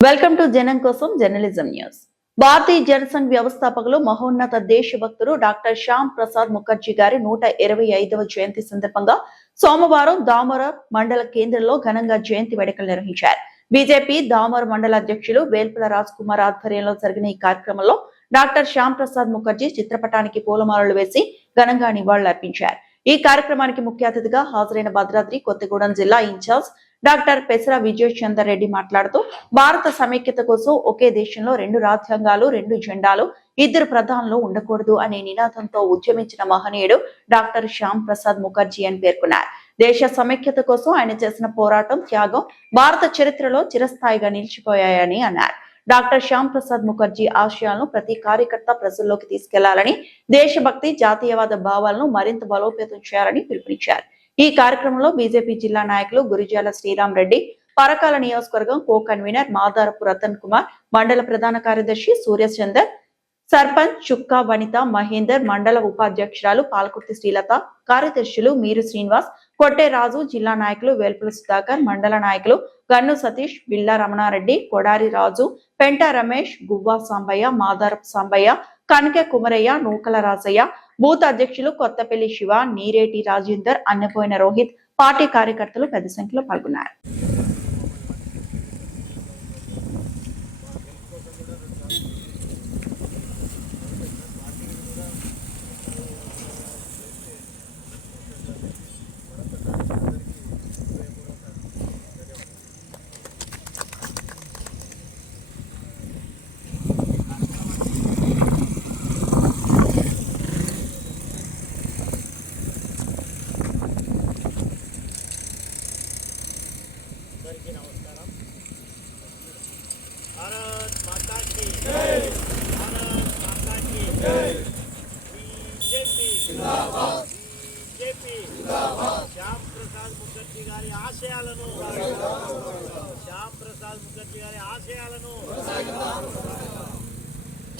Welcome to జనం కోసం journalism news. భారతీయ జనసంఘ్ వ్యవస్థాపకులు మహోన్నత దేశభక్తులు డాక్టర్ శ్యామ్ ప్రసాద్ ముఖర్జీ గారి 125వ జయంతి సందర్భంగా సోమవారం దామర మండల కేంద్రంలో ఘనంగా జయంతి వేడుకలు నిర్వహించారు. బీజేపీ దామర మండల అధ్యక్షులు వేల్పుల రాజ్ కుమార్ ఆధ్వర్యంలో జరిగిన ఈ కార్యక్రమంలో డాక్టర్ శ్యామ్ ప్రసాద్ ముఖర్జీ చిత్రపటానికి పూలమాలలు వేసి ఘనంగా నివాళులర్పించారు. ఈ కార్యక్రమానికి ముఖ్య అతిథిగా హాజరైన భద్రాద్రి కొత్తగూడెం జిల్లా ఇన్ఛార్జ్ డాక్టర్ పెసరా విజయ్ చందర్ రెడ్డి మాట్లాడుతూ భారత సమైక్యత కోసం ఒకే దేశంలో 2 రాజ్యాంగాలు 2 జెండాలు 2 ప్రధానులు ఉండకూడదు అనే నినాదంతో ఉద్యమించిన మహనీయుడు డాక్టర్ శ్యామ్ ప్రసాద్ ముఖర్జీ అని పేర్కొన్నారు. దేశ సమైక్యత కోసం ఆయన చేసిన పోరాటం త్యాగం భారత చరిత్రలో చిరస్థాయిగా నిలిచిపోయాయని అన్నారు. డాక్టర్ శ్యామ్ ప్రసాద్ ముఖర్జీ ఆశయాలను ప్రతి కార్యకర్త ప్రజల్లోకి తీసుకెళ్లాలని, దేశభక్తి జాతీయవాద భావాలను మరింత బలోపేతం చేయాలని పిలుపునిచ్చారు. ఈ కార్యక్రమంలో బీజేపీ జిల్లా నాయకులు గురిజాల శ్రీరామ్ రెడ్డి, పరకాల నియోజకవర్గం కో కన్వీనర్ మాదారపు రతన్ కుమార్, మండల ప్రధాన కార్యదర్శి సూర్యచందర్, సర్పంచ్ చుక్కా వనిత మహేందర్, మండల ఉపాధ్యక్షురాలు పాల్కుర్తి శ్రీలత, కార్యదర్శులు మీరు శ్రీనివాస్, కొట్టే రాజు, జిల్లా నాయకులు వేల్పుల సుధాకర్, మండల నాయకులు గన్ను సతీష్, బిల్లా రమణారెడ్డి, కొడారి రాజు, పెంట రమేష్, గువ్వా సాంబయ్య, మాదారపు సాంబయ్య, కనకే కుమరయ్య, నూకల రాజయ్య, బూత్ అధ్యక్షులు కొత్తపల్లి శివ, నీరేటి రాజేందర్, అన్నపోయిన రోహిత్, పార్టీ కార్యకర్తలు పెద్ద సంఖ్యలో పాల్గొన్నారు. నమస్కారం. భారత్ మాతా కీ జై, భారత్ మాతా కీ జై. బీజేపీ జిందాబాద్, బీజేపీ జిందాబాద్. శ్యామ్ ప్రసాద్ ముఖర్జీ గారి ఆశయాలను, శ్యామ్ ప్రసాద్ ముఖర్జీ గారి ఆశయాలను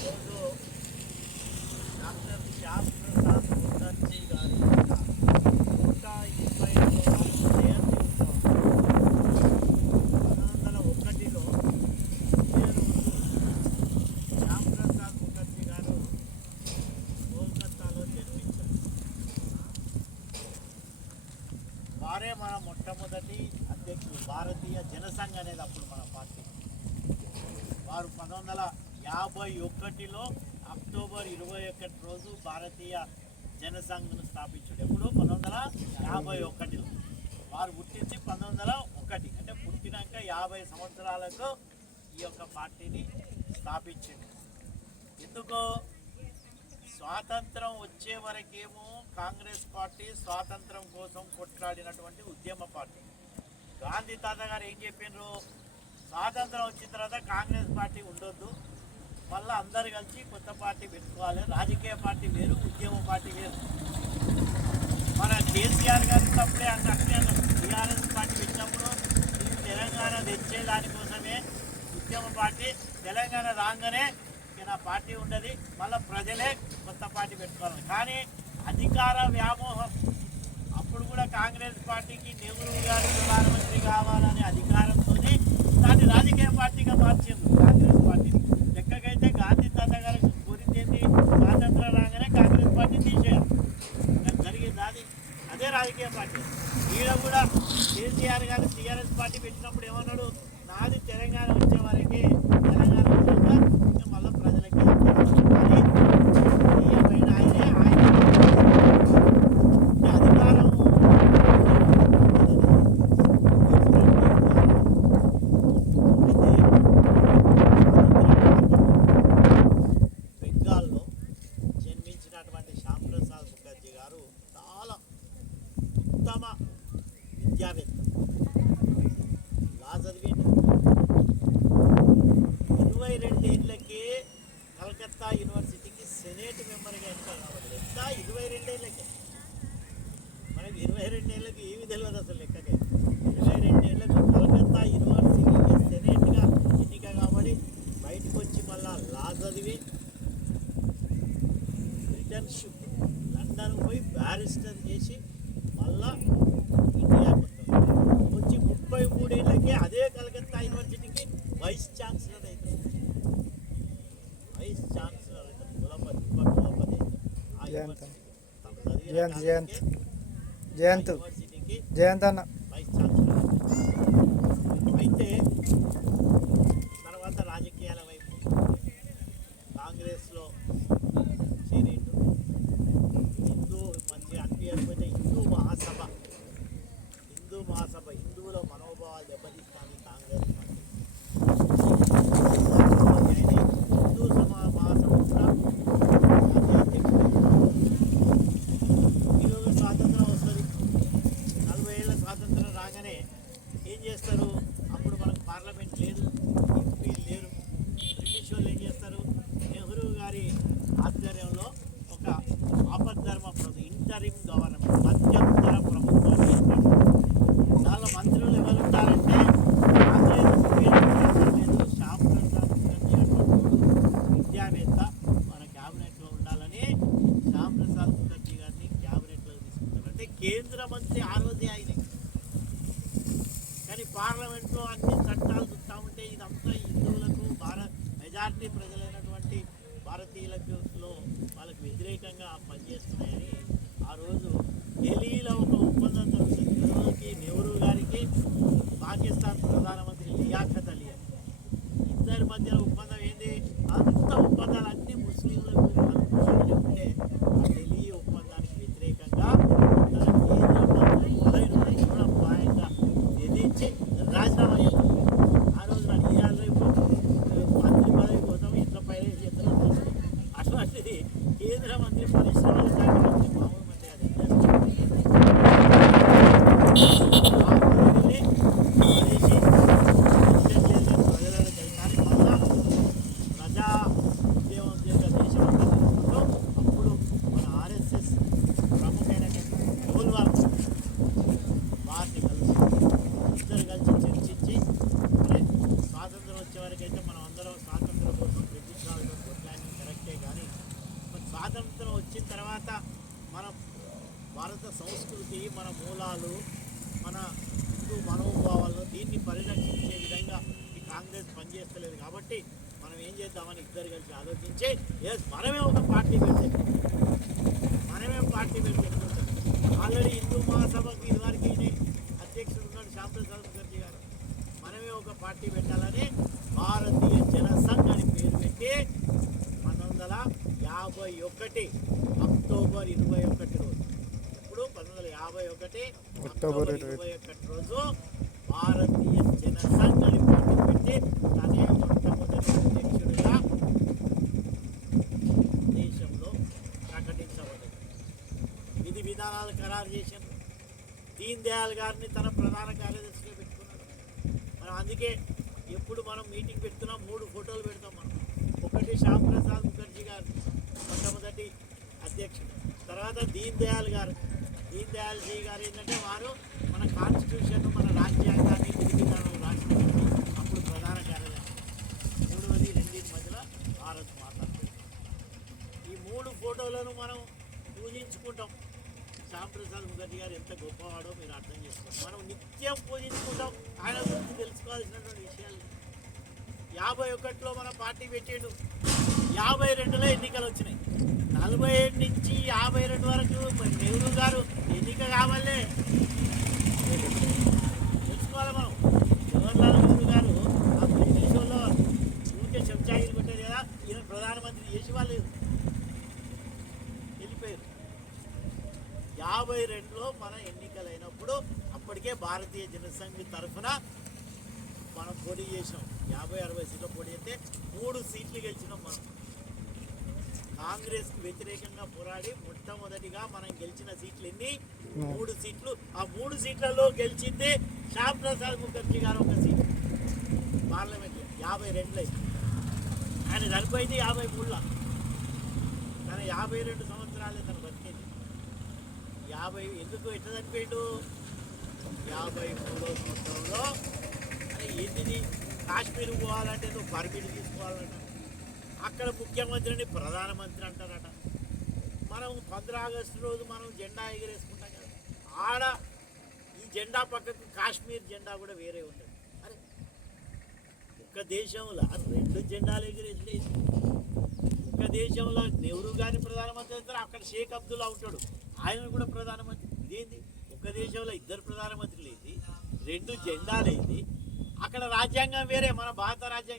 ఈరోజు డాక్టర్ శ్యామ్ ప్రసాద్ ముఖర్జీ గారి 125వ వారే మన మొట్టమొదటి అధ్యక్షులు. భారతీయ జనసంఘ్ అనేది అప్పుడు మన పార్టీ. వారు 1951లో అక్టోబర్ 21 రోజు భారతీయ జనసంఘ్ను స్థాపించాడు. ఎప్పుడు 1951లో. వారు పుట్టింది 1901, అంటే పుట్టినాక 50 సంవత్సరాలకు ఈ యొక్క పార్టీని స్థాపించింది. ఎందుకో స్వాతంత్రం వచ్చే వరకేమో కాంగ్రెస్ పార్టీ స్వాతంత్రం కోసం కొట్లాడినటువంటి ఉద్యమ పార్టీ. గాంధీ తాత గారు ఏం చెప్పినారు, స్వాతంత్రం వచ్చిన తర్వాత కాంగ్రెస్ పార్టీ ఉండొద్దు, మళ్ళీ అందరు కలిసి కొత్త పార్టీ పెట్టుకోవాలి, రాజకీయ పార్టీ వేరు ఉద్యమ పార్టీ వేరు. మన కేసీఆర్ గారు ఉన్నప్పుడే అట్లే టీఆర్ఎస్ పార్టీ పెట్టినప్పుడు తెలంగాణ తెచ్చేదానికోసమే ఉద్యమ పార్టీ, తెలంగాణ రాగానే నా పార్టీ ఉండదు, మళ్ళీ ప్రజలే కొత్త పార్టీ పెట్టుకోవాలి. కానీ అధికార వ్యామోహం, అప్పుడు కూడా కాంగ్రెస్ పార్టీకి నెహ్రూ గారు ప్రధానమంత్రి కావాలనే అధికారంతో దాన్ని రాజకీయ పార్టీగా మార్చింది కాంగ్రెస్ పార్టీని. లెక్కకైతే గాంధీ తాత గారు కోరింది స్వాతంత్రం రాగానే కాంగ్రెస్ పార్టీ తీసేయాలి, జరిగింది అది అదే రాజకీయ పార్టీ. ఈడ కూడా కేసీఆర్ గారు టీఆర్ఎస్ పార్టీ పెట్టినప్పుడు ఏమన్నాడు, నాది తెలంగాణ వచ్చే వారికి, తెలంగాణ వచ్చాక మళ్ళీ ప్రజలకి అధికారం బెంగాల్లో జన్మించినటువంటి శ్యామ్ ప్రసాద్ ముఖర్జీ గారు చాలా ఉత్తమ విద్యావేత్త. లా చదివింది. 22 ఏళ్ళకే కలకత్తా యూనివర్సిటీకి సెనేట్ మెంబర్గా ఎన్నికలు కావాలి. ఎంత 22 ఏళ్ళకే. మనకి 22 ఏళ్ళకి ఏమి తెలియదు అసలు లెక్కకే. 22 ఏళ్ళకు కలకత్తా యూనివర్సిటీకి సెనేట్గా ఎన్నిక కాబట్టి బయటకు వచ్చి మళ్ళా లా చదివి బ్రిటన్షిప్ లండన్ పోయి బ్యారిస్టర్ చేసి మళ్ళా ఇండియాకి వచ్చి 33 ఏళ్ళకే అదే కలకత్తా యూనివర్సిటీకి వైస్ ఛాన్సలర్ అవుతాడు, వైస్ ఛాన్సలర్ అవుతాడు, కులపతి ఉపకులపతి ఆ యూనివర్సిటీ తను చదివిన యూనివర్సిటీకి వైస్ ఛాన్సలర్. అయితే తర్వాత రాజకీయాల వైపు కాంగ్రెస్లో చేరేటు హిందూ మంచి అనిపించకపోతే హిందూ మహాసభ హిందువుల మనోభావాలు దెబ్బతీస్తుంది కాంగ్రెస్ పార్టీ. హిందూ మహాసభ కూడా ఈరోజు స్వాతంత్రం వస్తుంది, 40 ఏళ్ళ స్వాతంత్రం రాగానే ఏం చేస్తారు, అప్పుడు మనకు పార్లమెంట్ లేదు, ఎంపీలు లేరు. బ్రిటిష్ వాళ్ళు ఏం చేస్తారు, నెహ్రూ గారి ఆధ్వర్యంలో ఒక ఆపద్ధర్మ ఇంటరిమ్ గవర్నమెంట్ మధ్యంతర ప్రభుత్వం ఏర్పడింది. దానిలో మంత్రులు ఎవరు ఉంటారంటే శ్యామ్ ప్రసాద్ ముఖర్జీ విద్యావేత్త మన క్యాబినెట్లో ఉండాలని శ్యామ్ ప్రసాద్ ముఖర్జీ గారిని క్యాబినెట్లో తీసుకుంటారు. అంటే కేంద్ర మంత్రి ఆ రోజే ఆయనే, కానీ పార్లమెంట్లో అన్ని చట్టాలు చూస్తూ ఉంటే ఇదంతా హిందువులకు మెజారిటీ ప్రజలైనటువంటి భారతీయులకు వాళ్ళకి వ్యతిరేకంగా పనిచేస్తున్నాయని ఆ రోజు ఢిల్లీలో ఒక ఒప్పందం జరుగుతుంది. నెహ్రూకి నెహ్రూ గారికి పాకిస్తాన్ ప్రధానమంత్రి లియాఖత్ అలీ అని ఇద్దరి మధ్య ఒప్పందం ఏంది, అంత ఒప్పందాలు అన్నీ ముస్లింలకు అనుకూలంగానే ఉంటే ఆ ఢిల్లీ ఒప్పందానికి వ్యతిరేకంగా తన కేంద్ర మంత్రి పదవి నుండి కూడా భాయంగా ఎదిరించి రాజీనామా చేశారు. ఆ రోజు నాకు ఇవాళ మంత్రి పదవి కోసం ఇట్లా పైన చేతులు అటువంటిది కేంద్ర మంత్రి పరిశ్రమల శాఖ మంత్రి మామూలు మంత్రి అది ప్రజలను కలిసారి మళ్ళా ప్రజా ఉద్యమం చేసే దేశమంతా అప్పుడు మన ఆర్ఎస్ఎస్ ప్రముఖమైనటువంటి గోల్వాల్ వారిని కలిసి ఇద్దరు కలిసి చర్చించి అరే స్వాతంత్రం వచ్చే వరకైతే మనం అందరం స్వాతంత్రం కోసం బ్రిటిష్ వాళ్ళతో కొట్లాడడం కరెక్టే, కానీ స్వాతంత్రం వచ్చిన తర్వాత మన భారత సంస్కృతి, మన మూలాలు, మన హిందూ మనోభావాలను దీన్ని పరిరక్షించే విధంగా ఈ కాంగ్రెస్ పనిచేస్తలేదు. కాబట్టి మనం ఏం చేద్దామని ఇద్దరు కలిసి ఆలోచించి మనమే ఒక పార్టీ పెడితే ఆల్రెడీ హిందూ మహాసభకి ఇదివరకు అధ్యక్షుడు ఉన్నాడు శ్యామ్ ప్రసాద్ ముఖర్జీ గారు. మనమే ఒక పార్టీ పెట్టాలని భారతీయ జనసంఘ్ అని పేరు పెట్టి 1951 అక్టోబర్ 21 రోజు, ఇప్పుడు 1951 అక్టోబర్ 21 రోజు భారతీయ జనసంఘ్ అని పార్టీ పెట్టి తనే మొట్టమొదటి అధ్యక్షుడిగా దేశంలో ప్రకటించబడింది. విధి విధానాలు ఖరారు చేశారు. దీన్ దయాళ్ గారిని తన ప్రధాన కార్యదర్శిగా పెట్టుకున్నాడు. మనం అందుకే ఎప్పుడు మనం మీటింగ్ పెడుతున్నాం 3 ఫోటోలు పెడతాం మనం. ఒకటి శ్యామ్ ప్రసాద్ ముఖర్జీ గారు మొట్టమొదటి అధ్యక్షుడు, తర్వాత దీన్ దయాళ్ జీ గారు ఏంటంటే వారు మన కాన్స్టిట్యూషన్ మన రాజ్యాంగాన్ని విధి విధానాలు రాసినటువంటి అప్పుడు ప్రధాన కార్యదర్శి. మూడవది రెండింటి మధ్యలో భారత్ మాట్లాడుతుంది. ఈ 3 ఫోటోలను మనం పూజించుకుంటాం. శ్యామ్ ప్రసాద్ ముఖర్జీ గారు ఎంత గొప్పవాడో మీరు అర్థం చేసుకోండి. మనం నిత్యం పూజించుకుంటాం. ఆయన గురించి తెలుసుకోవాల్సినటువంటి విషయాలు 51లో మన పార్టీ పెట్టాడు. 52లో ఎన్నికలు వచ్చినాయి. 47 నుంచి 52 వరకు నెహ్రూ గారు ఎన్నిక కావాలే తెలుసుకోవాలి మనం. జవహర్లాల్ నెహ్రూ గారు ఆ దేశంలో ఊరికే చెంచాయిలు పెట్టారు కదా, ఈయన ప్రధానమంత్రి చేసి వాళ్ళు వెళ్ళిపోయారు. 52లో మన ఎన్నికలైనప్పుడు అప్పటికే భారతీయ జనసంఘ్ తరఫున మనం పోటీ చేసినాం. 50-60 సీట్లు పోటీ చేస్తే 3 సీట్లు గెలిచినాం మనం. కాంగ్రెస్కి వ్యతిరేకంగా పోరాడి మొట్టమొదటిగా మనం గెలిచిన సీట్లు ఎన్ని? 3 సీట్లు. ఆ 3 సీట్లలో గెలిచింది శ్యామ్ ప్రసాద్ ముఖర్జీ గారు ఒక సీట్ పార్లమెంట్లో 52లో. ఆయన చనిపోయింది 53లో. తన 52 సంవత్సరాలే తను బతికింది. 50 ఎందుకు ఎట్లా చనిపోయాడు? 53వ సంవత్సరంలో అని ఏంటిది, కాశ్మీర్ పోవాలంటే నువ్వు పర్మిట్ తీసుకోవాలంట. అక్కడ ముఖ్యమంత్రిని ప్రధానమంత్రి అంటారట. మనం 15 ఆగస్టు రోజు మనం జెండా ఎగిరేసుకుంటాం కదా, ఆడ ఈ జెండా పక్కకు కాశ్మీర్ జెండా కూడా వేరే ఉంటుంది. అరే ఒక్క దేశంలో 2 జెండాలు ఎగిరేసి, ఒక్క దేశంలో నెహ్రూ గారిని ప్రధానమంత్రి అవుతారు, అక్కడ షేక్ అబ్దుల్లా ఉంటాడు, ఆయన కూడా ప్రధానమంత్రి. ఇదేంది ఒక్క దేశంలో 2 ప్రధానమంత్రులు ఏంది, 2 జెండాలు ఏంది, అక్కడ రాజ్యాంగం వేరే, మన భారత రాజ్యాంగం